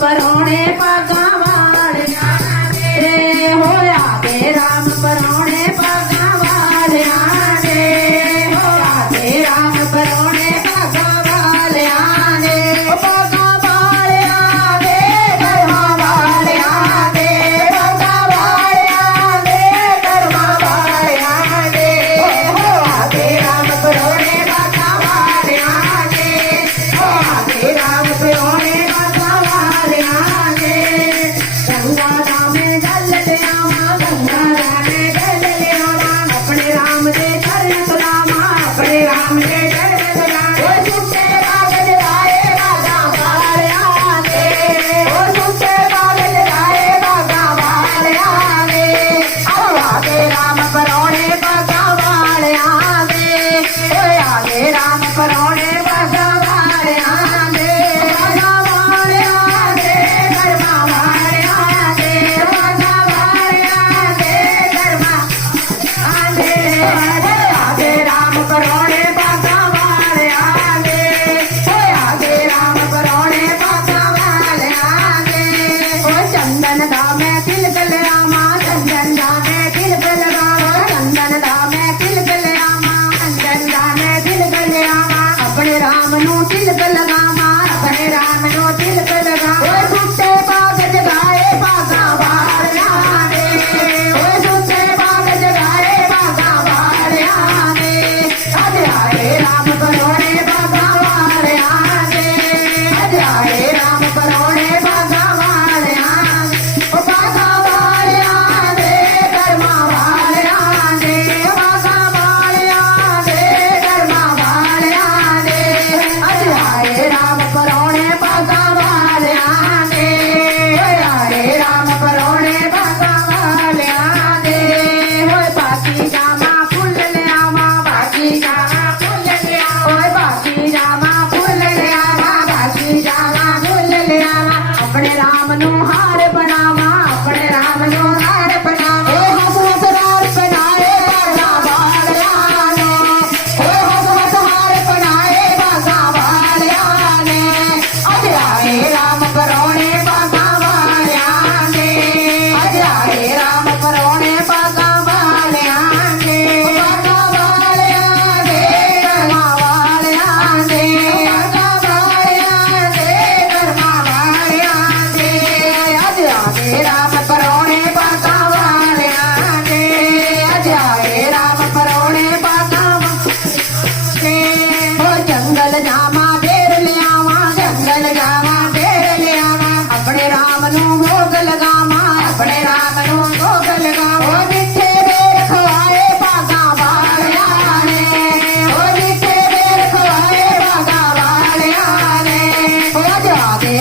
ਪਰੌਣੇ ਭਾਗਾ ਵਾਲਿਆਂ ਦੇ ਹੋਇਆ ਦੇ ਰਾਮ ਪਰੌਣੇ ਭਾਗਾ ਵਾਲਿਆਂ ਦੇ ਹੋਇਆ ਦੇ ਰਾਮ ਪਰੌਣੇ ਭਾਗਾ ਵਾਲਿਆਂ ਦੇ ਭਾਗਾ ਵਾਲਿਆਂ ਦੇ ਕਰਮਾਂ ਵਾਲਿਆਂ ਦੇ ਭਾਗਾ ਵਾਲਿਆਂ ਦੇ ਕਰਮਾਂ ਵਾਲਿਆਂ ਦੇ ਹੋਇਆ ਦੇ ਰਾਮ ਪਰੌਣੇ ਭਾਗਾ ਵਾਲਿਆਂ ਦੇ ਹੋਇਆ ਦੇ ਰਾਮ ਪਰੌਣੇ ਭਾਗਾ ਵਾਲਿਆਂ ਦੇ ਗੰਗਾ ਦਾ ਮੈਂ ਜਲ ਲਿਆਵਾਂ ਗੰਗਾ ਦਾ ਮੈਂ ਜਲ ਲਿਆਵਾਂ ਆਪਣੇ ਰਾਮ ਦੇ ਚਰਨ ਸਲਾਮਾਂ ਆਪਣੇ ਰਾਮ ਦੇ ਚਰਨ ਸਲਾਮਾਂ ਓ ਸੁੱਤੇ ਕਾਗਜ਼ ਲਾਏ ਬਾਗਾ ਵਾਲਿਆਂ ਦੇ ਓ ਸੁੱਤੇ ਕਾਗਜ਼ ਲਾਏ ਬਾਗਾ ਵਾਲਿਆਂ ਦੇ ਆਵਾ ਦੇ ਰਾਮ ਪਰੌਣੇ ਬਾਗਾ ਵਾਲਿਆਂ ਦੇ ਓਏ ਆ ਦੇ ਰਾਮ ਪਰੌਣੇ ਬਾਗਾ ਵਾਲਿਆਂ ਦੇ ਬਾਗਾ ਵਾਲਿਆਂ ਦੇ ਕਰਮਾਂ ਵਾਲਿਆਂ ਦੇ ਬਾਗਾ ਵਾਲਿਆਂ ਦੇ ਕਰਮਾਂ ਆਂਦੇ ਆਦੇ ਰਾਮ ਪਰੌਣੇ ਬਾਗਾ ਵਾਲਿਆਂ ਦੇ ਓਏ ਆਦੇ ਰਾਮ ਪਰੌਣੇ ਬਾਗਾ ਵਾਲਿਆਂ ਦੇ ਓ ਚੰਦਨ ਦਾ ਮੈਂ ਤਿਲਕ ਲਿਆਵਾਂ ਚੰਦਨ ਦਾ ਮੈਂ ਤਿਲਕ ਲਗਾਵਾਂ ਚੰਦਨ ਦਾ ਮੈਂ ਤਿਲਕ ਲਿਆਵਾਂ ਚੰਦਨ ਦਾ ਮੈਂ ਤਿਲਕ ਲਿਆਵਾਂ ਆਪਣੇ ਰਾਮ ਨੂੰ ਤਿਲਕ ਲਗਾਵਾਂ ਆਪਣੇ ਰਾਮ ਨੂੰ ਤਿਲਕ ਲਗਾਵਾਂ ਓਏ ਸੁੱਤੇ ਕਾਗਜ਼ ਗਾਏ ਬਾਗਾ ਵਾਲਿਆਂ ਦੇ ਓਏ ਸੁੱਤੇ ਕਾਗਜ਼ ਗਾਏ ਬਾਗਾ ਵਾਲਿਆਂ ਦੇ ਅੱਜ ਆਏ ਰਾਮ ਪਰੌਣੇ ਬਾਗਾ ਵਾਲਿਆਂ ਦੇ ਅੱਜ ਆਏ ਰਾਮ ਪਰੌਣੇ ਬਾਗਾ ਵਾਲਿਆਂ ਓ ਬਾਗਾ ਵਾਲਿਆਂ ਦੇ ਕਰਮਾਂ ਵਾਲਿਆਂ ਦੇ ਬਾਗਾ ਵਾਲਿਆਂ ਦੇ ਕਰਮਾਂ ਵਾਲਿਆਂ ਦੇ ਅੱਜ ਆਏ ਰਾਮ ਪਰੌਣੇ ਬਾਗਾ ਵਾਲਿਆਂ ਦੇ ਓਏ ਆਏ ਰਾਮ ਪਰੌਣੇ ਬਾਗਾ ਵਾਲਿਆਂ ਦੇ ਹੋਏ ਬਾਕੀ ਜਾਵਾਂ ਫੁੱਲ ਲਿਆਵਾਂ ਬਾਕੀ ਜਾਵਾਂ ਫੁੱਲ ਲਿਆਵਾਂ ਓਏ ਬਾਕੀ ਜਾਵਾਂ ਫੁੱਲ ਲਿਆਵਾਂ ਬਾਕੀ ਜਾਵਾਂ ਫੁੱਲ ਲਿਆਵਾਂ ਆਪਣੇ ਰਾਮ ਨੂੰ ਹਾਰ ਬਣਾਵਾਂ ਆਪਣੇ ਰਾਮ ਨੂੰ ਹਾਰ ਬਣਾਵਾਂ ਓਏ ਹੱਸ ਹੱਸ ਹਾਰ ਬਣਾਏ ਬਾਗਾ ਵਾਲਿਆਂ ਨੇ ਓਏ ਹੱਸ ਹੱਸ ਹਾਰ ਬਣਾਏ ਬਾਗਾ ਵਾਲਿਆਂ ਨੇ ਅੱਜ ਆਏ ਰਾਮ ਪਰੌਣੇ ਬਾਗਾ ਵਾਲਿਆਂ ਨੇ ਅੱਜ ਆਏ ਰਾਮ ਪਰੌਣੇ ਬਾਗਾ ਵਾਲਿਆਂ ਨੇ ਬਾਗਾ ਵਾਲਿਆਂ ਦੇ ਕਰਮਾਂ ਵਾਲਿਆਂ ਦੇ ਬਾਗਾ ਵਾਲਿਆਂ ਦੇ ਕਰਮਾਂ ਵਾਲਿਆਂ ਦੇ ਅੱਜ ਆਏ ਰਾਮ ਪਰੌਣੇ ਬਾਗਾ ਵਾਲਿਆਂ ਦੇ ਅੱਜ ਆਏ ਰਾਮ ਪਰੌਣੇ ਬਾਗਾ ਨੇ ਓ ਜੰਗਲ ਜਾਵਾਂ ਫੇਰ ਲਿਆਵਾਂ ਜੰਗਲ ਜਾਵਾਂ ਫੇਰ ਲਿਆਵਾਂ ਆਪਣੇ ਰਾਮ ਨੂੰ ਭੋਗ ਲਗਾਵਾਂ ਆਪਣੇ ਰਾਮ ਨੂੰ ਭੋਗ ਲਗਾਵਾਂ ਓ ਮਿੱਠੇ ਬੇਰ ਖਵਾਏ ਬਾਗਾ ਵਾਲਿਆਂ ਨੇ ਓ ਮਿੱਠੇ ਬੇਰ ਖਵਾਏ ਬਾਗਾ ਵਾਲਿਆਂ ਨੇ ਓ ਜਾ ਦੇ